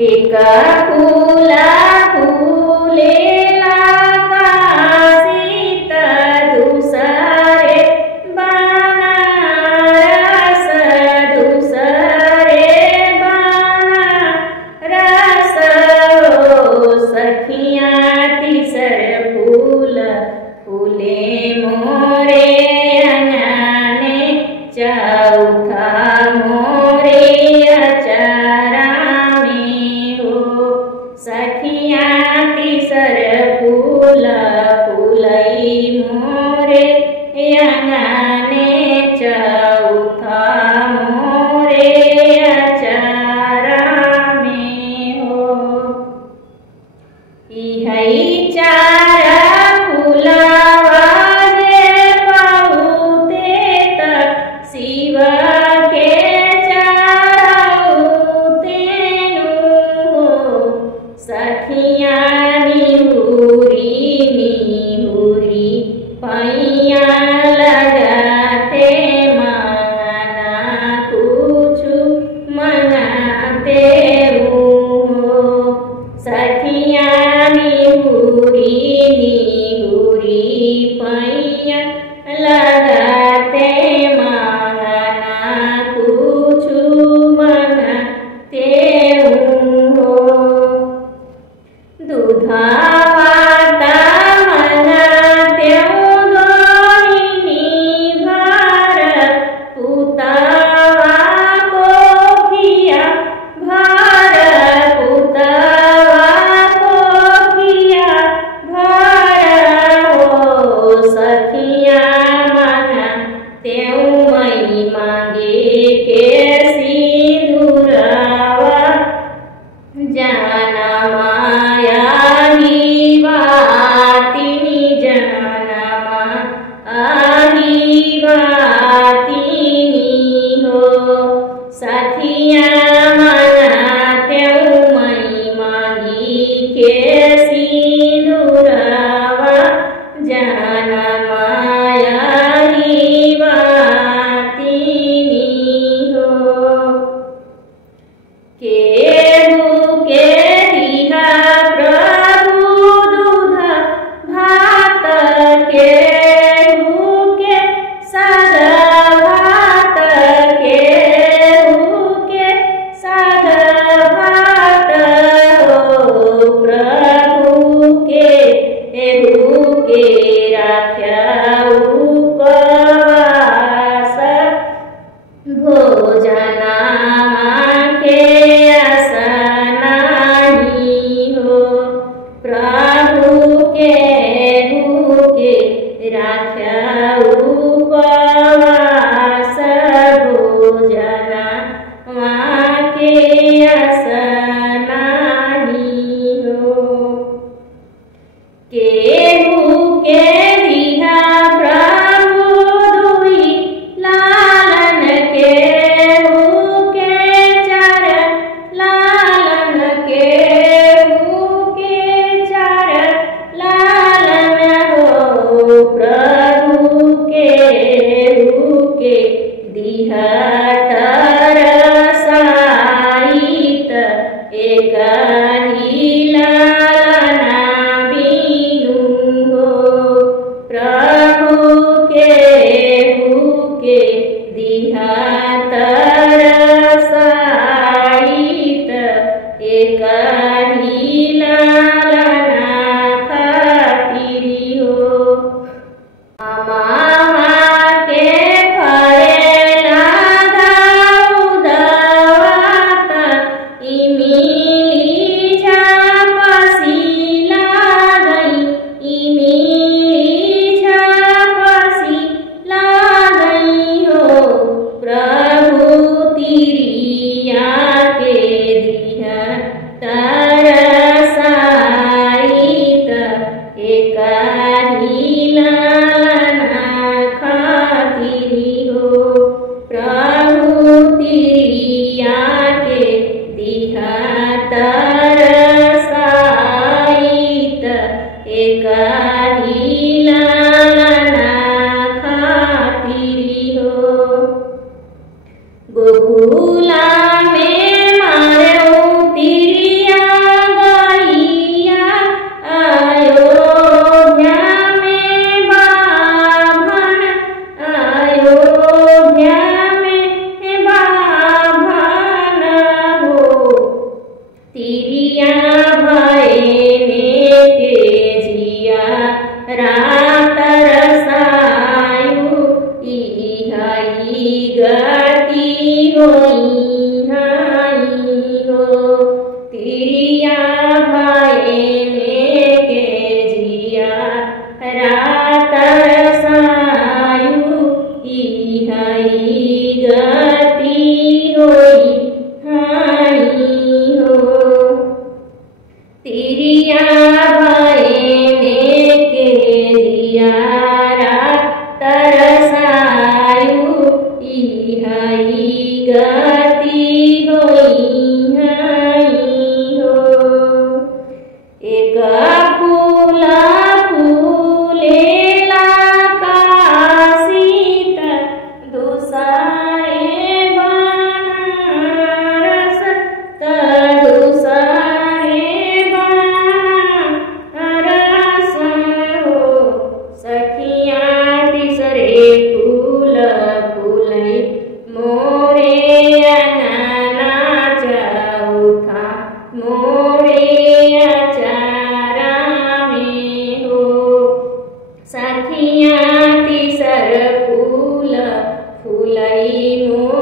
एक फुला फुलेला काशीत दुसरे बनारस दुसरे बनारस सखिया तिसर फूल फुले मोरे अंगने चौथा मोरे अचारा सखिया तिसर फूल फुलई मोरे अंगने चौथा मोरे अचारा में हो। इहई चार फूलवा जे बहुते त शिव के सखिया निहुरी निहुरी पैया लगाते मांगना कुछु मनाते हो। सखिया निहुरी निहुरी पैया लगाते मांगना कुछु मनाते हो। दूधावाता मनात्यो दोहिनी भर पुतवा कोठिया भर पुतवा कोठिया भर हो। सखिया मनात्यो मई मांगे के सिंदूरवा जाना माया हिवातिनी जनमा आहिवातिनी हो। सखिया मनात्यो मई मांगी के सिंदूरवा जाना माया हिवातिनी हो। केहू के दिहा प्रभु दूध भात केहू के साग भात केहू के साग भात हो। प्रभु के एहू के राख्या उपवास भोजना के असनाही हो। प्रभु के राख्या उपवास भोजना के असनाही हो। केहू के दिहा प्रभु दुई लालन केहू के चार लालन केहू के चार लालन हो। प्रभु के दिहा तरसाइत एक ही लालना बीनु हो। प्रभु के दिहा तरसाइत एक ही लालना खातिरी हो। मामा के फरेला दाऊदवात इमिली झापसी लागई इमिली झापसी तिसर फूल फुलैनो